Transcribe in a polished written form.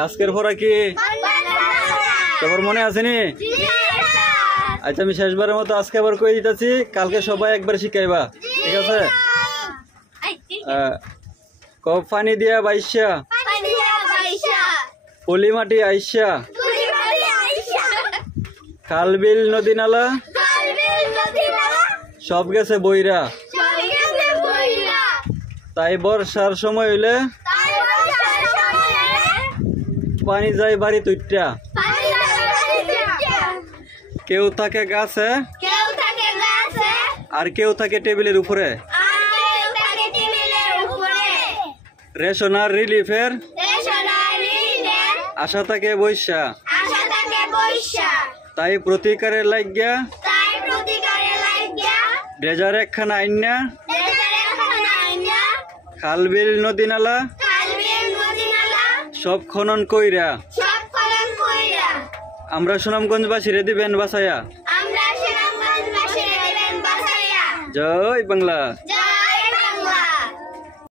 আজকের পড়া কি সবার মনে আসেনি? আচ্ছা আমি শেষবারের মতো আজকে আবার কই দিতেছি, কালকে সবাই একবার শিখাইবা, ঠিক আছে? কপ পানি দিয়া বাইশা পলি মাটি আইসা খালবিল নদী নালা সব গেছে বইরা, তাই বর্ষার সময় হইলে পানি যায় বাড়ি তুইটা। কেউ থাকে গাছে আর কেউ থাকে টেবিলের উপরে। রেশন আর রিলিফের আশা থাকে বৈশা, তাই প্রতিকারের লাগিয়া ড্রেজার একখানা আইনা খালবিল নদী নালা সব খনন কইরা আমরা সুনামগঞ্জবাসীরে দিবেন বাসায়া। জয় বাংলা।